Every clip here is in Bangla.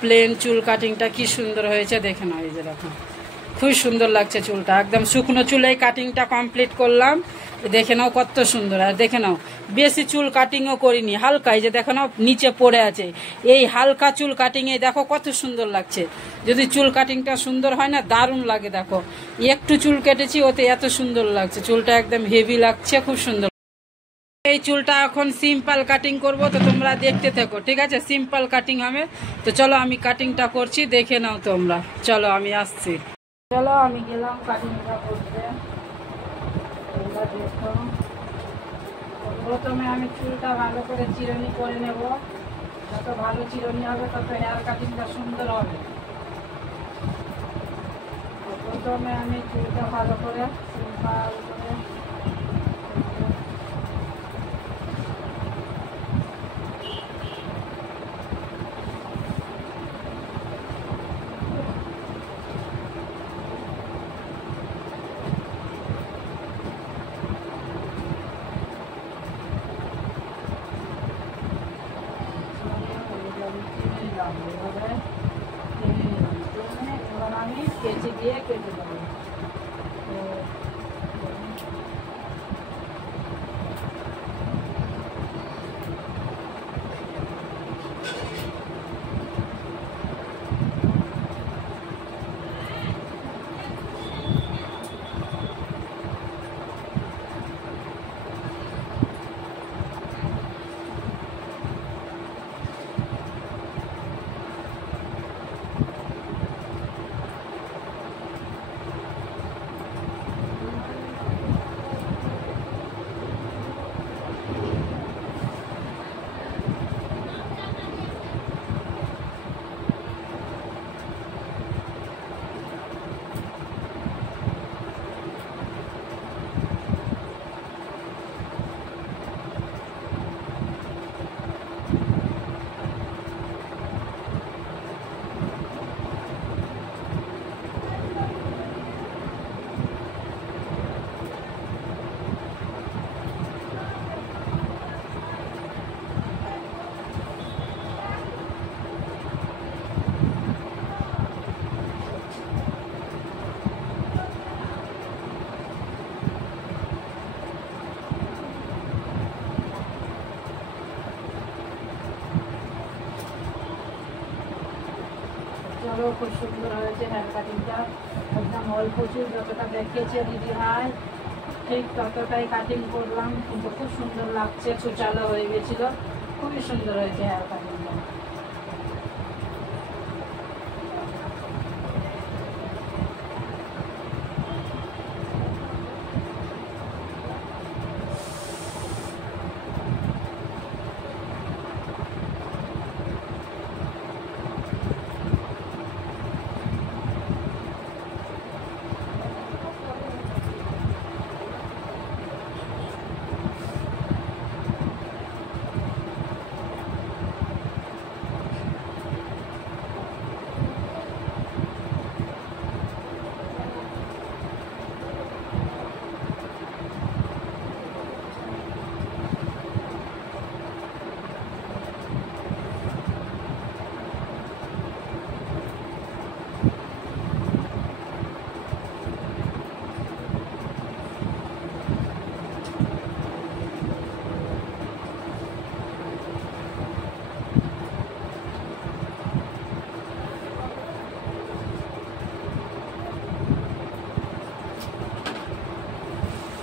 প্লেন চুল কাটিংটা কি সুন্দর হয়েছে দেখে নাও। এই যে দেখো খুব সুন্দর লাগছে চুলটা, একদম শুকনো চুলেই কাটিংটা কমপ্লিট করলাম। দেখে নাও কত সুন্দর। আর দেখে নাও বেশি চুল কাটিংও করিনি, হালকা। এই যে দেখো নাও নিচে পড়ে আছে, এই হালকা চুল কাটিংয়ে দেখো কত সুন্দর লাগছে। যদি চুল কাটিংটা সুন্দর হয় না, দারুণ লাগে। দেখো একটু চুল কেটেছি, ওতে এত সুন্দর লাগছে, চুলটা একদম হেভি লাগছে, খুব সুন্দর। এই চুলটা এখন সিম্পল কাটিং করব, তো তোমরা দেখতে থাকো, ঠিক আছে? সিম্পল কাটিং হবে, তো চলো আমি কাটিংটা করছি, দেখে নাও তোমরা। চলো আমি আসছি, চলো আমি গেলাম কাটিংটা করতে। তোমরা দেখো, প্রথমে আমি চুলটা ভালো করে চিরুনি করে নেব। যত ভালো চিরুনি হবে তত হেয়ার কাটিংটা সুন্দর হবে। প্রথমে আমি চুলটা ভালো করে সিম্পল করে এবার আমি কেচি দিয়ে কেটে দেবো। চলো, খুব সুন্দর হয়েছে হেয়ার কাটিংটা, একদম অল্প চুল যতটা দেখিয়েছে দিদি ভাই ঠিক ততটাই কাটিং করলাম, কিন্তু খুব সুন্দর লাগছে, ছুচালো হয়ে গেছিল, খুবই সুন্দর হয়েছে হেয়ার কাটিংটা।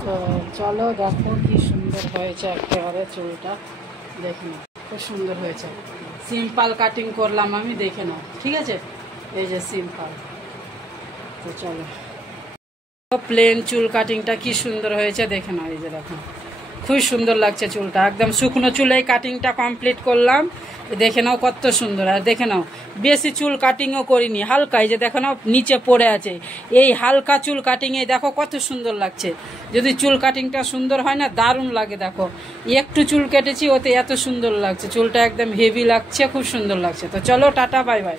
তো চলো দেখো কি সুন্দর হয়েছে একেবারে চুলটা, দেখে নাও খুব সুন্দর হয়েছে। সিম্পল কাটিং করলাম আমি, দেখে নাও, ঠিক আছে? এই যে সিম্পল। তো চলো, প্লেন চুল কাটিংটা কি সুন্দর হয়েছে দেখে নাও। এই যে দেখো খুব সুন্দর লাগছে চুলটা, একদম শুকনো চুলেই কাটিংটা কমপ্লিট করলাম। দেখে নাও কত সুন্দর। আর দেখে নাও বেশি চুল কাটিংও করিনি, হালকা। এই যে দেখো নাও নিচে পড়ে আছে, এই হালকা চুল কাটিংয়ে দেখো কত সুন্দর লাগছে। যদি চুল কাটিংটা সুন্দর হয় না, দারুণ লাগে। দেখো একটু চুল কেটেছি, ওতে এত সুন্দর লাগছে, চুলটা একদম হেভি লাগছে, খুব সুন্দর লাগছে। তো চলো টাটা, বাই বাই।